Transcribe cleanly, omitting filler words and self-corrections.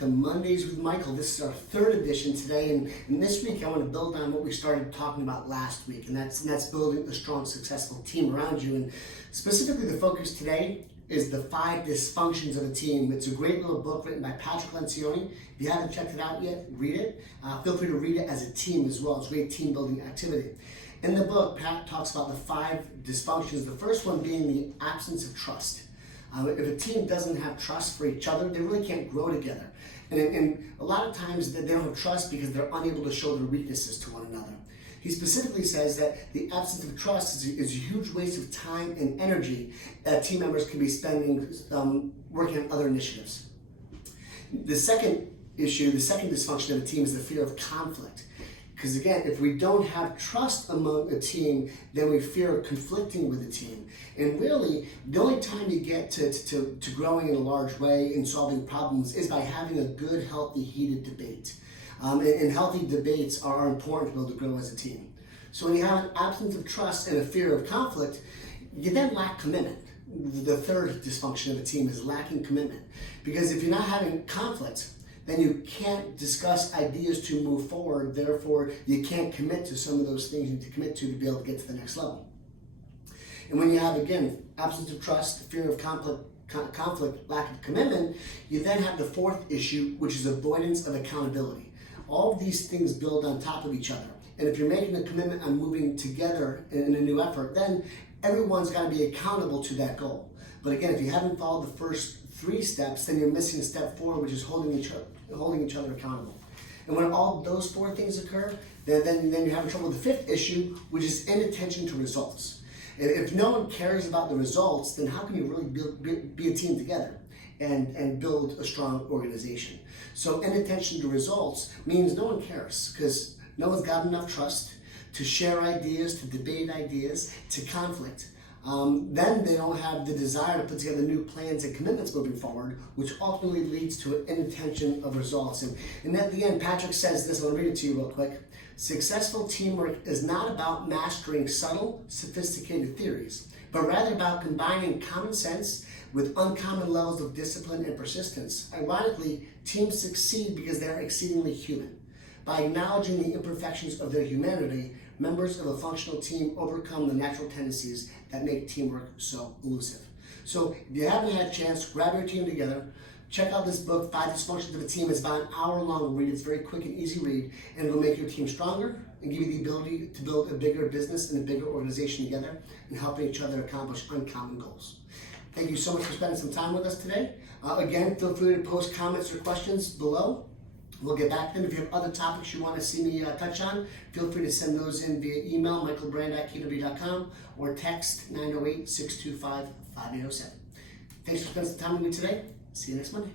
to Mondays with Michael. This is our third edition today, and this week I want to build on what we started talking about last week, and that's building a strong, successful team around you. And specifically, the focus today is the 5 dysfunctions of a team. It's a great little book written by Patrick Lencioni. If you haven't checked it out yet, read it. Feel free to read it as a team as well. It's a great team building activity. In the book, Pat talks about the 5 dysfunctions. The first one being the absence of trust. If a team doesn't have trust for each other, they really can't grow together. And a lot of times they don't have trust because they're unable to show their weaknesses to one another. He specifically says that the absence of trust is a huge waste of time and energy that team members can be spending working on other initiatives. The second issue, the second dysfunction of a team is the fear of conflict. Because again, if we don't have trust among a team, then we fear conflicting with the team. And really, the only time you get to growing in a large way and solving problems is by having a good, healthy, heated debate. And healthy debates are important to be able to grow as a team. So when you have an absence of trust and a fear of conflict, you then lack commitment. The third dysfunction of a team is lacking commitment. Because if you're not having conflict, then you can't discuss ideas to move forward. Therefore, you can't commit to some of those things you need to commit to be able to get to the next level. And when you have, again, absence of trust, fear of conflict, lack of commitment, you then have the fourth issue, which is avoidance of accountability. All of these things build on top of each other. And if you're making a commitment on moving together in a new effort, then everyone's got to be accountable to that goal. But again, if you haven't followed the first 3 steps, then you're missing step 4, which is holding each other accountable. And when all those 4 things occur, then you're having trouble with the 5th issue, which is inattention to results. If no one cares about the results, then how can you really be a team together and build a strong organization? So inattention to results means no one cares because no one's got enough trust to share ideas, to debate ideas, to conflict. Then they don't have the desire to put together new plans and commitments moving forward, which ultimately leads to an inattention of results. And at the end, Patrick says this, I'll read it to you real quick. Successful teamwork is not about mastering subtle, sophisticated theories, but rather about combining common sense with uncommon levels of discipline and persistence. Ironically, teams succeed because they're exceedingly human. By acknowledging the imperfections of their humanity, members of a functional team overcome the natural tendencies that make teamwork so elusive. So if you haven't had a chance, grab your team together, check out this book, 5 Dysfunctions of a Team. It's about an hour-long read. It's a very quick and easy read, and it'll make your team stronger and give you the ability to build a bigger business and a bigger organization together and helping each other accomplish uncommon goals. Thank you so much for spending some time with us today. Again, feel free to post comments or questions below. We'll get back to them. If you have other topics you want to see me touch on, feel free to send those in via email, michaelbrand@kw.com, or text 908-625-5807. Thanks for spending some time with me today. See you next Monday.